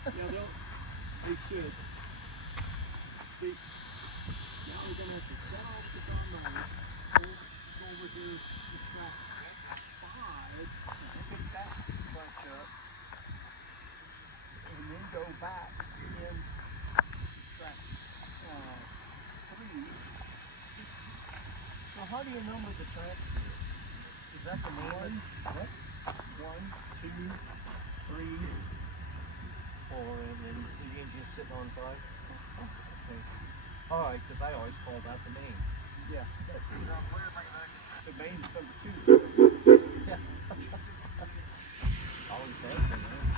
Yeah, they should. See, now we're gonna have to set off the dominoes, go over here to track 5, pick that bunch up, and then go back in track 3. So how do you number the tracks here? Is that the name? What? 1, 2, 3, 4, and then the engine's sitting on 5? Okay. Alright, because I always call that the main. Yeah. The main's number 2. Yeah. Always has been, huh?